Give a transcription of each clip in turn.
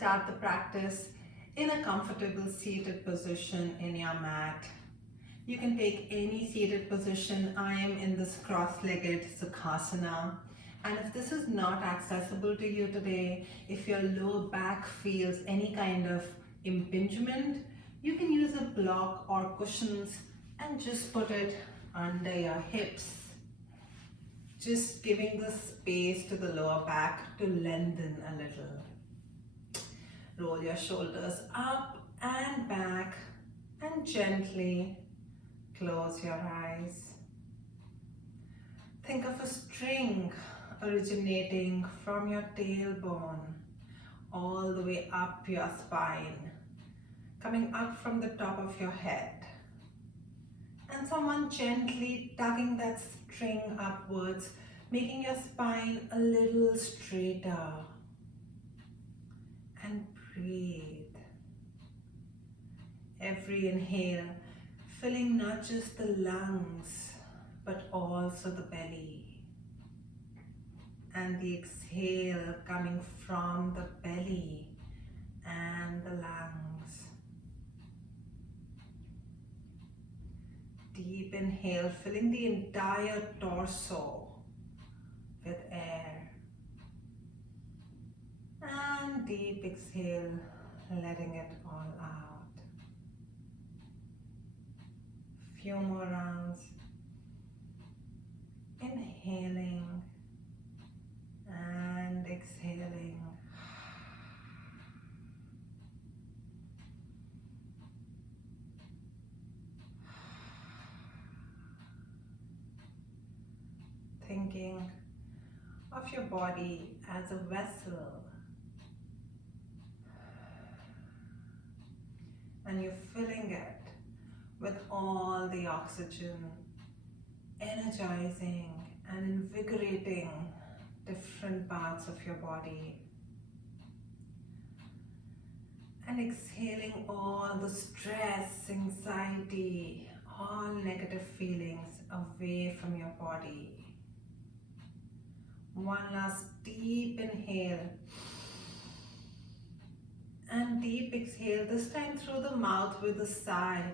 start the practice in a comfortable seated position in your mat. You can take any seated position. I am in this cross-legged Sukhasana. And if this is not accessible to you today, if your lower back feels any kind of impingement, you can use a block or cushions and just put it under your hips. Just giving the space to the lower back to lengthen a little. Roll your shoulders up and back and gently close your eyes. Think of a string originating from your tailbone all the way up your spine, coming up from the top of your head. And someone gently tugging that string upwards, making your spine a little straighter. And breathe. Every inhale, filling not just the lungs, but also the belly. And the exhale coming from the belly and the lungs. Deep inhale, filling the entire torso with air. And deep exhale, letting it all out. Few more rounds. Inhaling and exhaling. Thinking of your body as a vessel, and you're filling it with all the oxygen, energizing and invigorating different parts of your body, and exhaling all the stress, anxiety, all negative feelings away from your body. One last deep inhale and deep exhale, this time through the mouth with a sigh.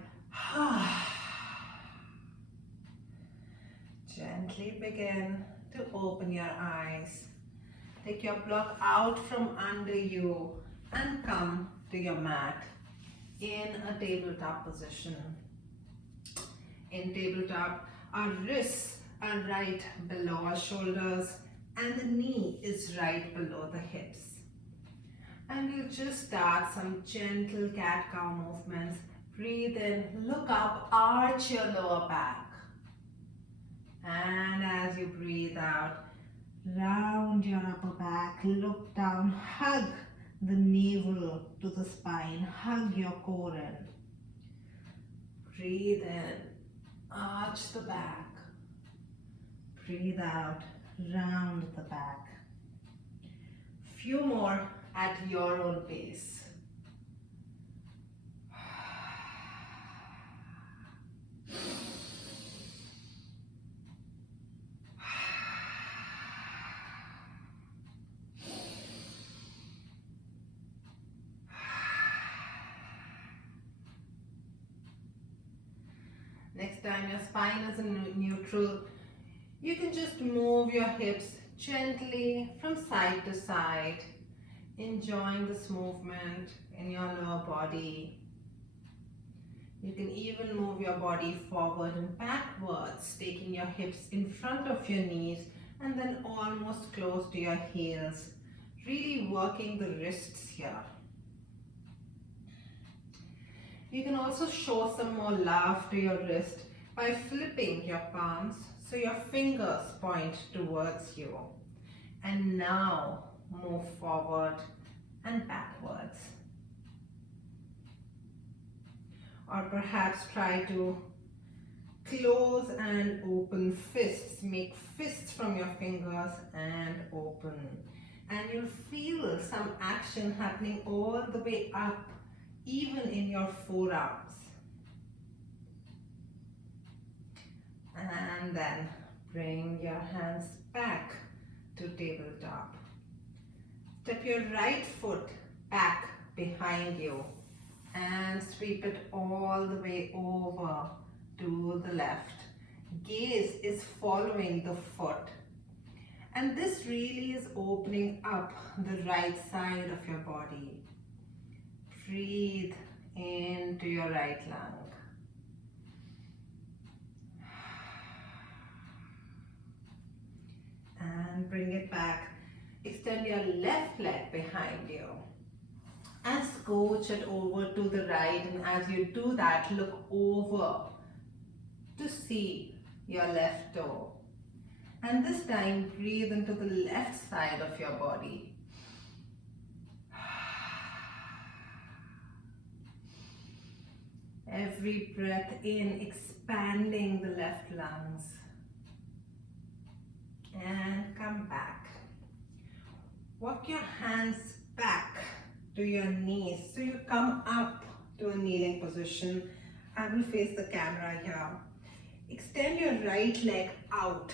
Gently begin to open your eyes. Take your block out from under you and come to your mat in a tabletop position. In tabletop, our wrists are right below our shoulders and the knee is right below the hips. And we'll just start some gentle cat-cow movements. Breathe in, look up, arch your lower back. And as you breathe out, round your upper back, look down, hug the navel to the spine, hug your core in. Breathe in, arch the back. Breathe out, round the back. Few more at your own pace. Next time your spine is in neutral, you can just move your hips gently from side to side, enjoying this movement in your lower body. You can even move your body forward and backwards, taking your hips in front of your knees and then almost close to your heels, really working the wrists here. You can also show some more love to your wrist by flipping your palms so your fingers point towards you. And now move forward and backwards. Or perhaps try to close and open fists. Make fists from your fingers and open. And you'll feel some action happening all the way up, even in your forearms. And then bring your hands back to tabletop. Step your right foot back behind you and sweep it all the way over to the left. Gaze is following the foot. And this really is opening up the right side of your body. Breathe into your right lung. And bring it back. Extend your left leg behind you. And scooch it over to the right. And as you do that, look over to see your left toe. And this time, breathe into the left side of your body. Every breath in, expanding the left lungs. And come back. Walk your hands back to your knees. So you come up to a kneeling position. I will face the camera here. Extend your right leg out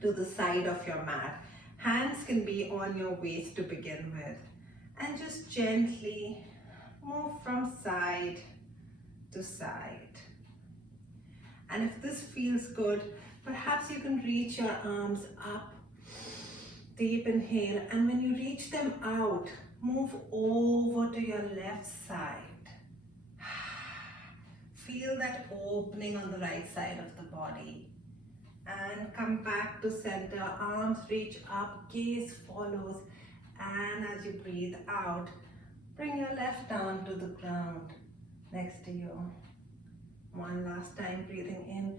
to the side of your mat. Hands can be on your waist to begin with. And just gently move from side to side. And if this feels good, perhaps you can reach your arms up. Deep inhale, and when you reach them out, move over to your left side. Feel that opening on the right side of the body. And come back to center, arms reach up, gaze follows. And as you breathe out, bring your left arm to the ground next to you. One last time, breathing in,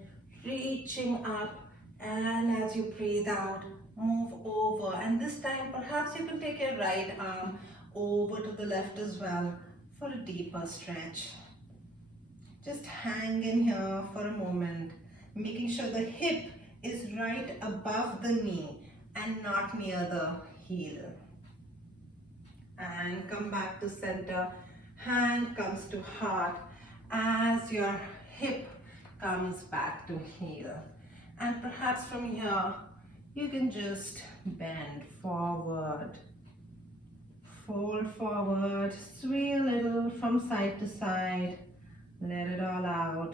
reaching up. And as you breathe out, move over. And this time, perhaps you can take your right arm over to the left as well for a deeper stretch. Just hang in here for a moment, making sure the hip is right above the knee and not near the heel. And come back to center. Hand comes to heart as your hip comes back to heel. And perhaps from here, you can just bend forward. Fold forward, sway a little from side to side. Let it all out.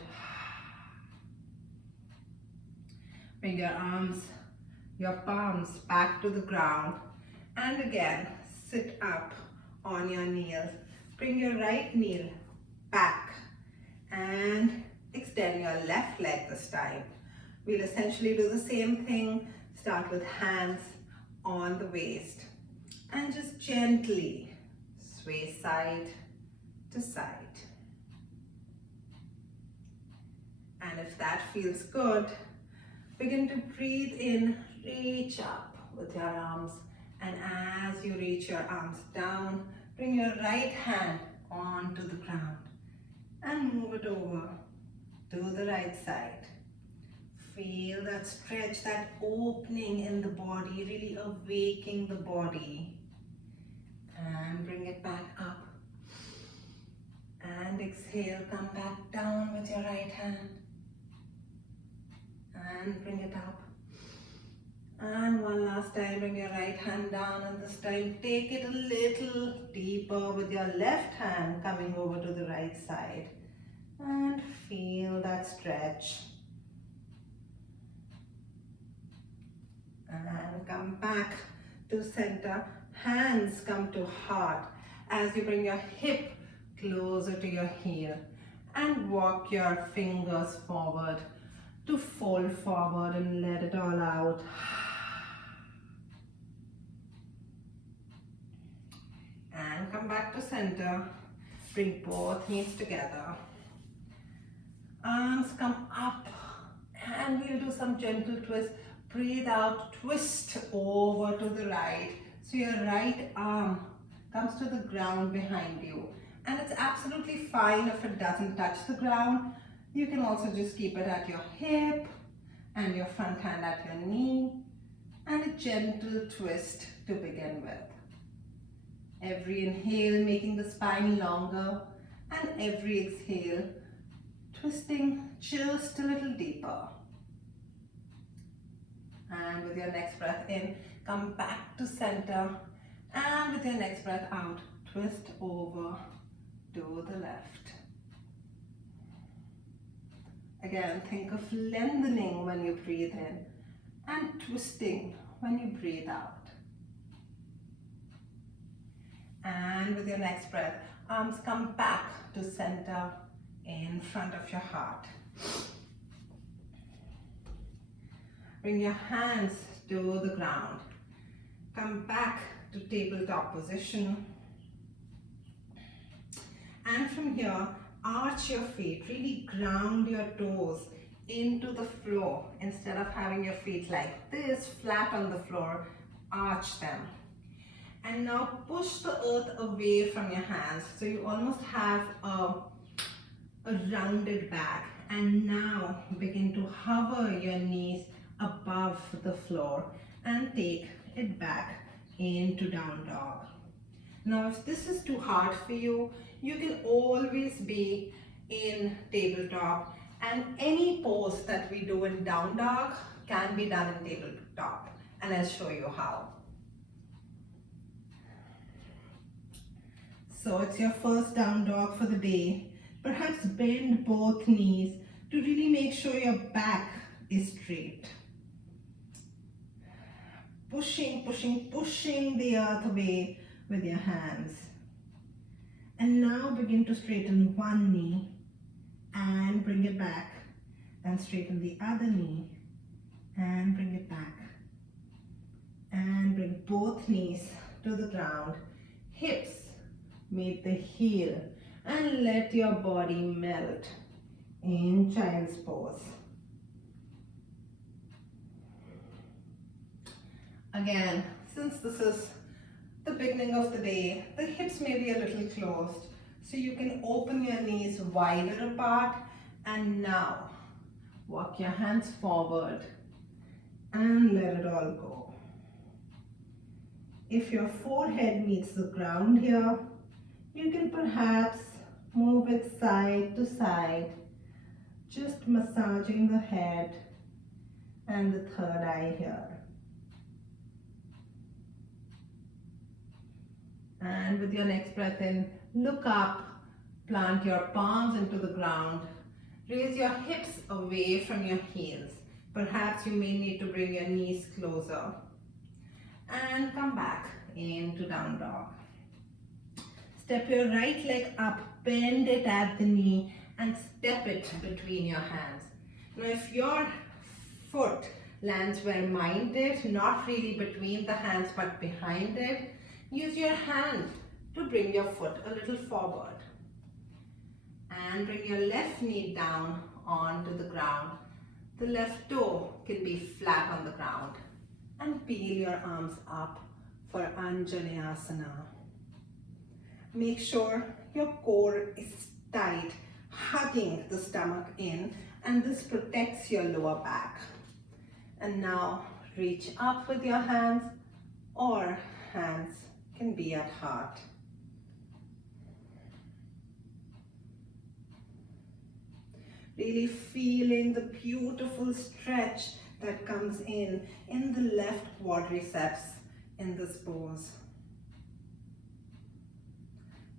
Bring your arms, your palms back to the ground. And again, sit up on your knees. Bring your right knee back and extend your left leg this time. We'll essentially do the same thing. Start with hands on the waist and just gently sway side to side. And if that feels good, begin to breathe in, reach up with your arms. And as you reach your arms down, bring your right hand onto the ground and move it over to the right side. Feel that stretch, that opening in the body, really awaking the body. And bring it back up. And exhale, come back down with your right hand. And bring it up. And one last time, bring your right hand down, and this time take it a little deeper with your left hand coming over to the right side. And feel that stretch. And come back to center. Hands come to heart as you bring your hip closer to your heel. And walk your fingers forward to fold forward and let it all out. And come back to center. Bring both knees together. Arms come up. And we'll do some gentle twists. Breathe out, twist over to the right. So your right arm comes to the ground behind you. And it's absolutely fine if it doesn't touch the ground. You can also just keep it at your hip and your front hand at your knee. And a gentle twist to begin with. Every inhale making the spine longer, and every exhale twisting just a little deeper. And with your next breath in, come back to center. And with your next breath out, twist over to the left. Again, think of lengthening when you breathe in and twisting when you breathe out. And with your next breath, arms come back to center in front of your heart. Bring your hands to the ground. Come back to tabletop position. And from here, arch your feet. Really ground your toes into the floor. Instead of having your feet like this, flat on the floor, arch them. And now push the earth away from your hands. So you almost have a rounded back. And now begin to hover your knees above the floor and take it back into down dog. Now if this is too hard for you, you can always be in tabletop, and any pose that we do in down dog can be done in tabletop, and I'll show you how. So it's your first down dog for the day. Perhaps bend both knees to really make sure your back is straight. Pushing, pushing, pushing the earth away with your hands. And now begin to straighten one knee and bring it back. And straighten the other knee and bring it back. And bring both knees to the ground. Hips meet the heel. And let your body melt in child's pose. Again, since this is the beginning of the day, the hips may be a little closed, so you can open your knees wider apart, and now walk your hands forward and let it all go. If your forehead meets the ground here, you can perhaps move it side to side, just massaging the head and the third eye here. And with your next breath in, look up, plant your palms into the ground, raise your hips away from your heels. Perhaps you may need to bring your knees closer. And come back into down dog. Step your right leg up, bend it at the knee and step it between your hands. Now if your foot lands where mine did, not really between the hands but behind it, use your hand to bring your foot a little forward. And bring your left knee down onto the ground. The left toe can be flat on the ground. And peel your arms up for Anjaneyasana. Make sure your core is tight, hugging the stomach in, and this protects your lower back. And now reach up with your hands, or hands can be at heart. Really feeling the beautiful stretch that comes in the left quadriceps in this pose.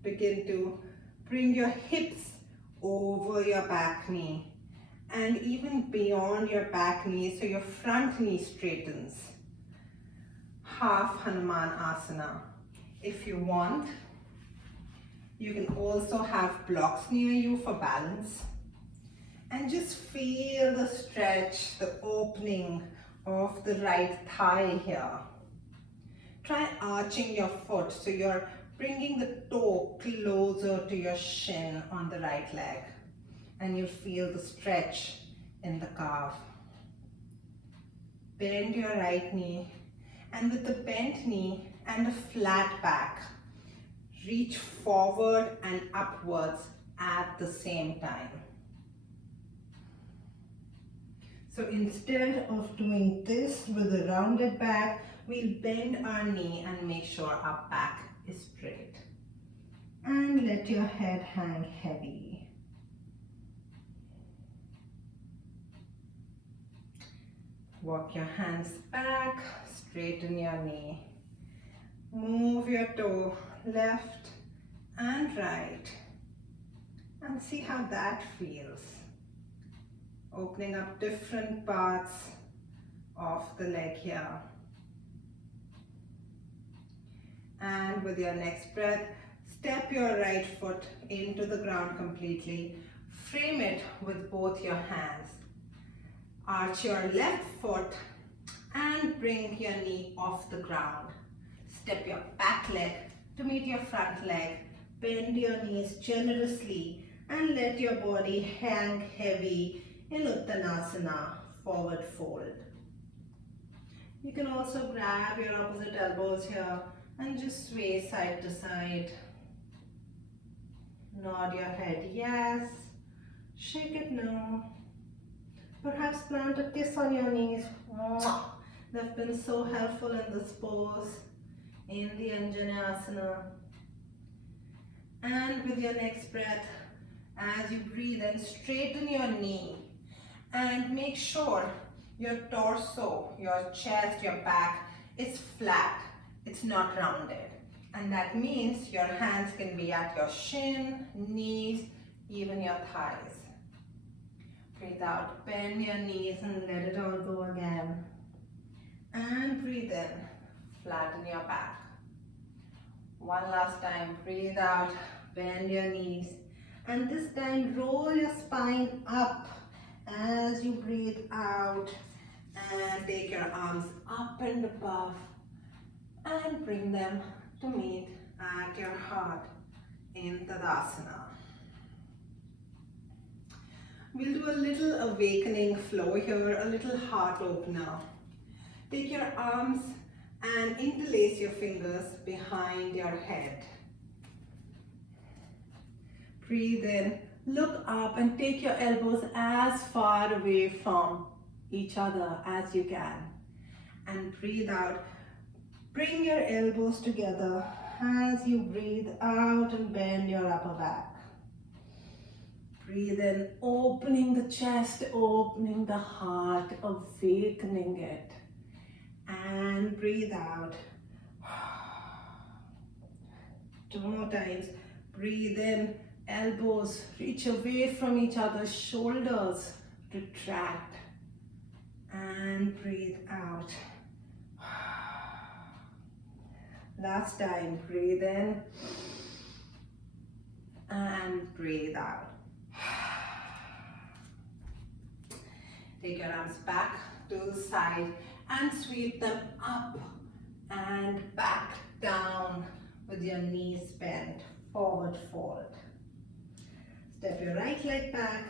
Begin to bring your hips over your back knee and even beyond your back knee, so your front knee straightens. Half Hanuman Asana. If you want, you can also have blocks near you for balance. And just feel the stretch, the opening of the right thigh here. Try arching your foot so you're bringing the toe closer to your shin on the right leg. And you feel the stretch in the calf. Bend your right knee, and with the bent knee and a flat back, reach forward and upwards at the same time. So instead of doing this with a rounded back, we'll bend our knee and make sure our back is straight. And let your head hang heavy. Walk your hands back, straighten your knee. Move your toe left and right. And see how that feels. Opening up different parts of the leg here. And with your next breath, step your right foot into the ground completely. Frame it with both your hands. Arch your left foot and bring your knee off the ground. Step your back leg to meet your front leg. Bend your knees generously and let your body hang heavy in Uttanasana, forward fold. You can also grab your opposite elbows here and just sway side to side. Nod your head yes, shake it no. Perhaps plant a kiss on your knees. They've been so helpful in this pose, in the Anjaneyasana. And with your next breath, as you breathe in, straighten your knee and make sure your torso, your chest, your back is flat. It's not rounded. And that means your hands can be at your shin, knees, even your thighs. Breathe out, bend your knees and let it all go again. And breathe in, flatten your back. One last time, breathe out, bend your knees. And this time, roll your spine up as you breathe out. And take your arms up and above. And bring them to meet at your heart in Tadasana. We'll do a little awakening flow here, a little heart opener. Take your arms and interlace your fingers behind your head. Breathe in, look up and take your elbows as far away from each other as you can. And breathe out. Bring your elbows together as you breathe out and bend your upper back. Breathe in, opening the chest, opening the heart, awakening it. And breathe out. 2 more times. Breathe in, elbows reach away from each other, shoulders retract. And breathe out. Last time, breathe in and breathe out. Take your arms back to the side and sweep them up and back down with your knees bent, forward fold. Step your right leg back,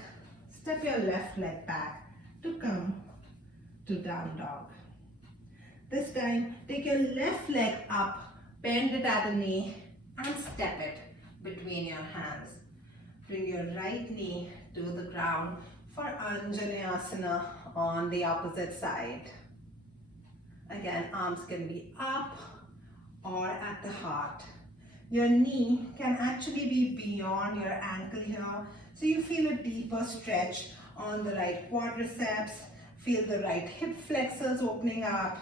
step your left leg back to come to down dog. This time, take your left leg up, bend it at the knee and step it between your hands. Bring your right knee to the ground for Anjaneyasana on the opposite side. Again, arms can be up or at the heart. Your knee can actually be beyond your ankle here, so you feel a deeper stretch on the right quadriceps, feel the right hip flexors opening up.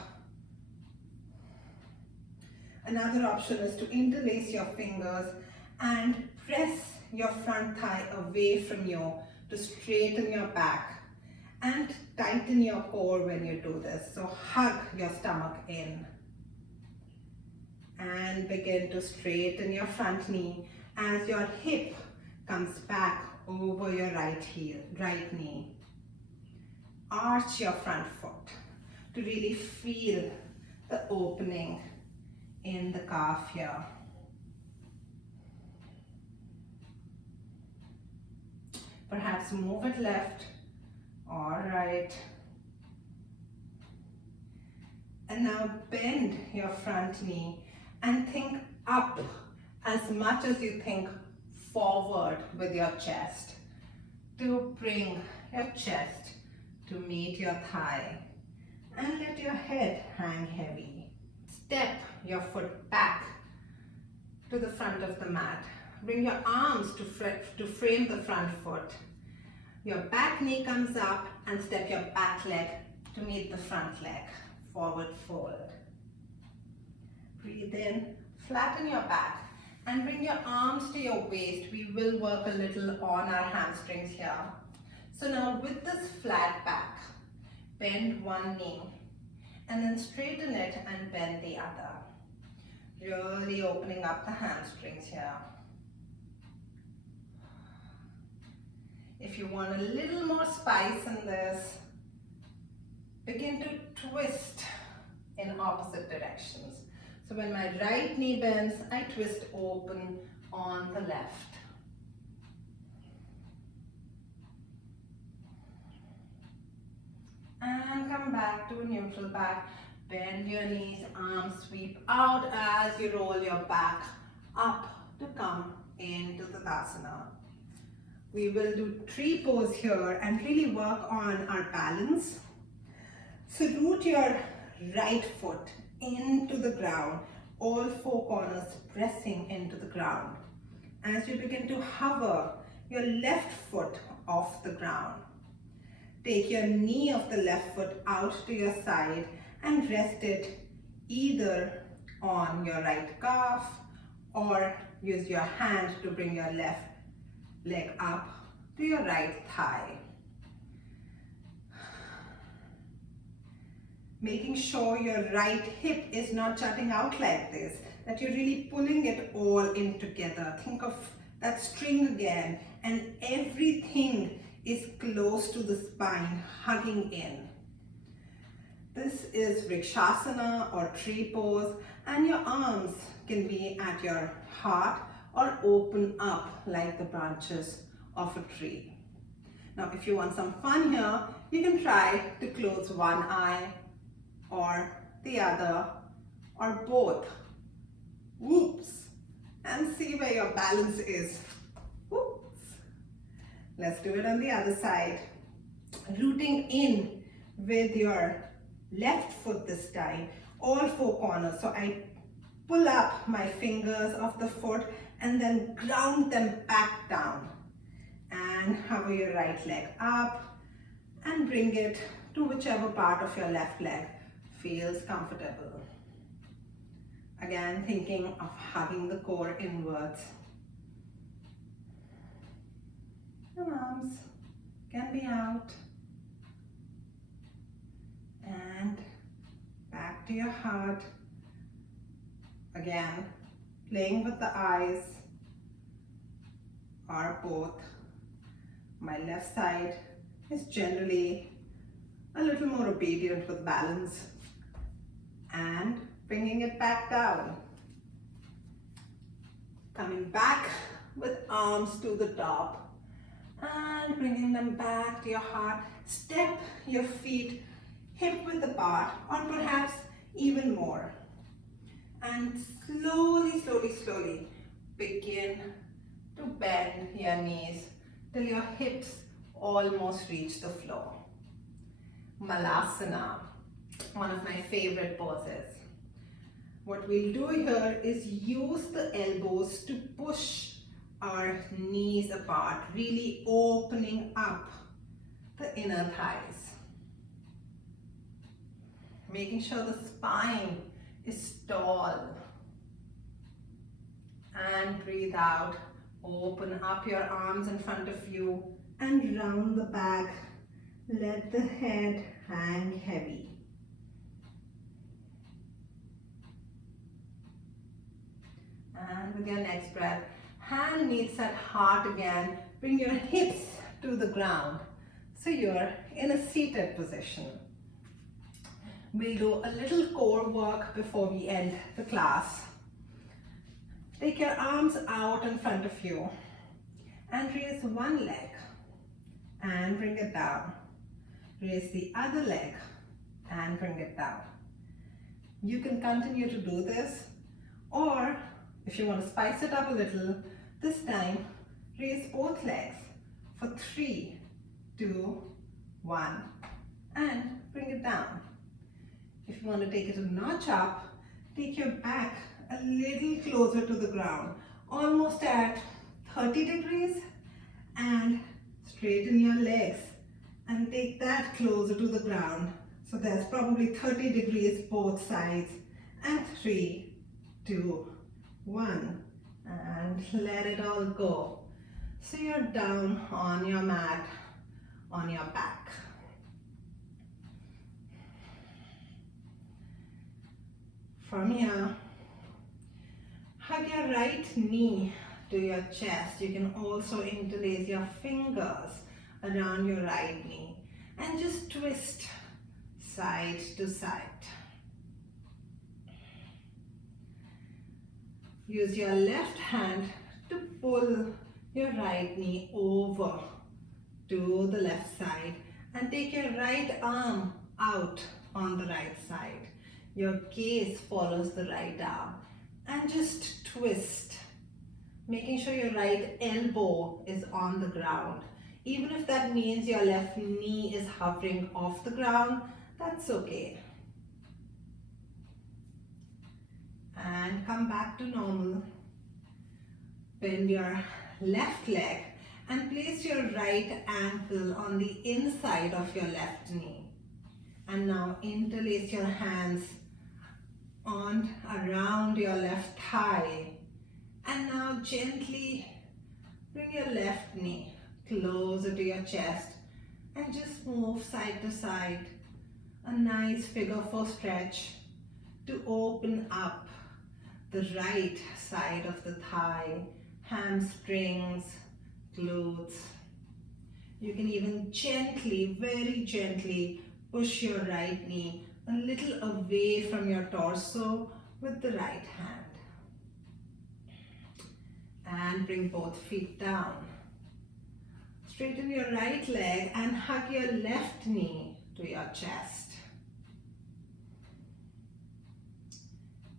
Another option is to interlace your fingers and press your front thigh away from you to straighten your back and tighten your core when you do this. So hug your stomach in. And begin to straighten your front knee as your hip comes back over your right knee. Arch your front foot to really feel the opening in the calf here. Perhaps move it left or right. And now bend your front knee and think up as much as you think forward with your chest to bring your chest to meet your thigh and let your head hang heavy. Step your foot back to the front of the mat. Bring your arms to frame the front foot. Your back knee comes up and step your back leg to meet the front leg. Forward fold. Breathe in, flatten your back And bring your arms to your waist. We will work a little on our hamstrings here. So now with this flat back, bend one knee and then straighten it and bend the other. Really opening up the hamstrings here. If you want a little more spice in this, begin to twist in opposite directions. So when my right knee bends, I twist open on the left. And come back to a neutral back. Bend your knees, arms sweep out as you roll your back up to come into the Tadasana. We will do tree pose here and really work on our balance. So root your right foot into the ground, all four corners pressing into the ground. As you begin to hover your left foot off the ground, take your knee of the left foot out to your side and rest it either on your right calf or use your hand to bring your left leg up to your right thigh. Making sure your right hip is not jutting out like this, that you're really pulling it all in together. Think of that string again, and everything is close to the spine, hugging in. This is Vrikshasana or tree pose, and your arms can be at your heart or open up like the branches of a tree. Now, if you want some fun here, you can try to close one eye or the other or both. Whoops! And see where your balance is. Whoops! Let's do it on the other side. Rooting in with your left foot this time, all four corners. So I pull up my fingers of the foot and then ground them back down. And hover your right leg up and bring it to whichever part of your left leg feels comfortable. Again, thinking of hugging the core inwards. Your arms can be out. And back to your heart. Again, playing with the eyes or both. My left side is generally a little more obedient with balance. And bringing it back down. Coming back with arms to the top. And bringing them back to your heart. Step your feet hip width apart, or perhaps even more. And slowly, slowly, slowly begin to bend your knees till your hips almost reach the floor. Malasana, one of my favorite poses. What we'll do here is use the elbows to push our knees apart, really opening up the inner thighs. Making sure the spine is tall. And breathe out. Open up your arms in front of you and round the back. Let the head hang heavy. And with your next breath, hand meets at heart again. Bring your hips to the ground. So you're in a seated position. We'll do a little core work before we end the class. Take your arms out in front of you and raise one leg and bring it down. Raise the other leg and bring it down. You can continue to do this, or if you want to spice it up a little, this time raise both legs for 3, 2, 1 and bring it down. If you want to take it a notch up, take your back a little closer to the ground, almost at 30 degrees, and straighten your legs and take that closer to the ground. So there's probably 30 degrees both sides, and 3, 2, 1. and let it all go. So you're down on your mat, on your back. From here, hug your right knee to your chest. You can also interlace your fingers around your right knee and just twist side to side. Use your left hand to pull your right knee over to the left side and take your right arm out on the right side. Your gaze follows the right arm and just twist, making sure your right elbow is on the ground. Even if that means your left knee is hovering off the ground, that's okay. And come back to normal. Bend your left leg and place your right ankle on the inside of your left knee. And now interlace your hands on around your left thigh. And now gently bring your left knee closer to your chest and just move side to side. A nice figure four stretch to open up the right side of the thigh, hamstrings, glutes. You can even gently, very gently push your right knee a little away from your torso with the right hand. And bring both feet down. Straighten your right leg and hug your left knee to your chest.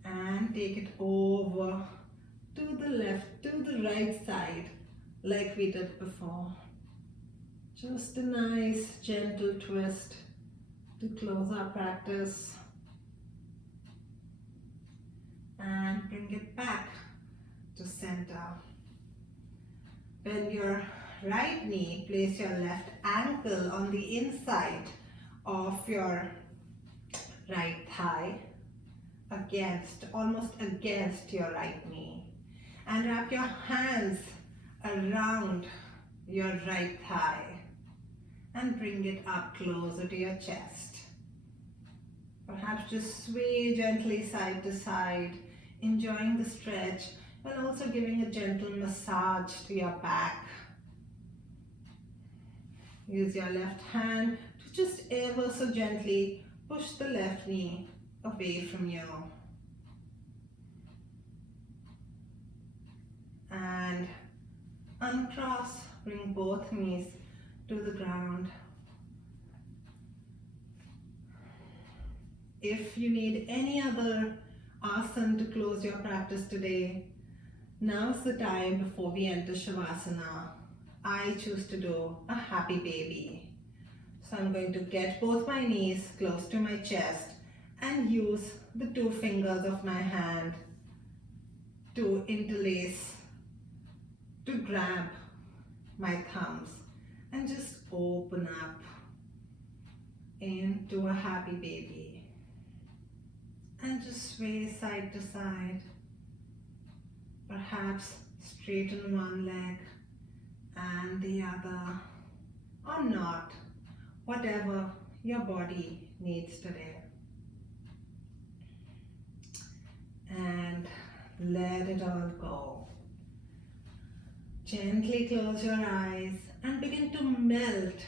And take it over to the left, to the right side like we did before. Just a nice gentle twist to close our practice. And bring it back to center. Bend your right knee, place your left ankle on the inside of your right thigh, almost against your right knee. And wrap your hands around your right thigh and bring it up closer to your chest. Perhaps just sway gently side to side, enjoying the stretch and also giving a gentle massage to your back. Use your left hand to just ever so gently push the left knee away from you. And uncross, bring both knees to the ground. If you need any other asana to close your practice today, now's the time before we enter Shavasana. I choose to do a happy baby. So I'm going to get both my knees close to my chest and use the two fingers of my hand to interlace, to grab my thumbs and just open up into a happy baby. And just sway side to side. Perhaps straighten one leg and the other, or not, whatever your body needs today. And let it all go. Gently close your eyes and begin to melt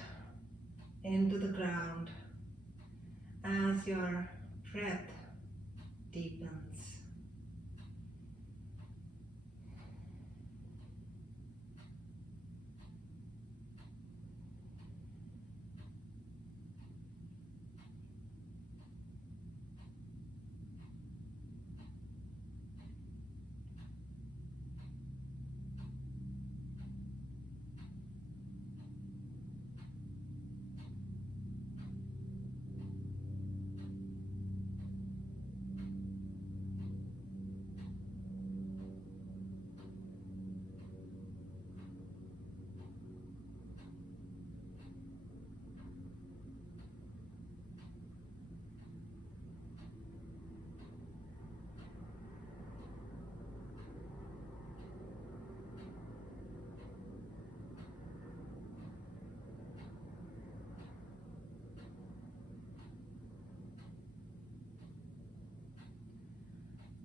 into the ground as your breath deepens.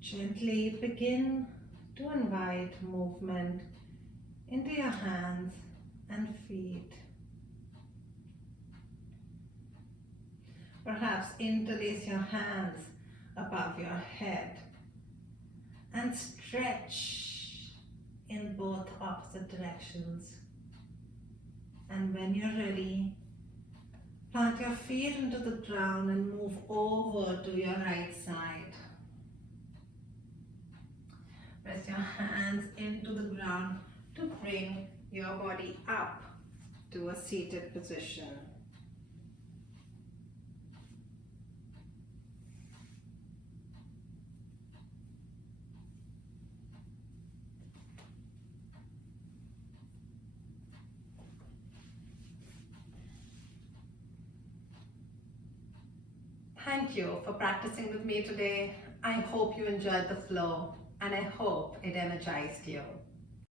Gently begin to invite movement into your hands and feet. Perhaps interlace your hands above your head and stretch in both opposite directions. And when you're ready, plant your feet into the ground and move over to your right side. Press your hands into the ground to bring your body up to a seated position. Thank you for practicing with me today. I hope you enjoyed the flow and I hope it energized you.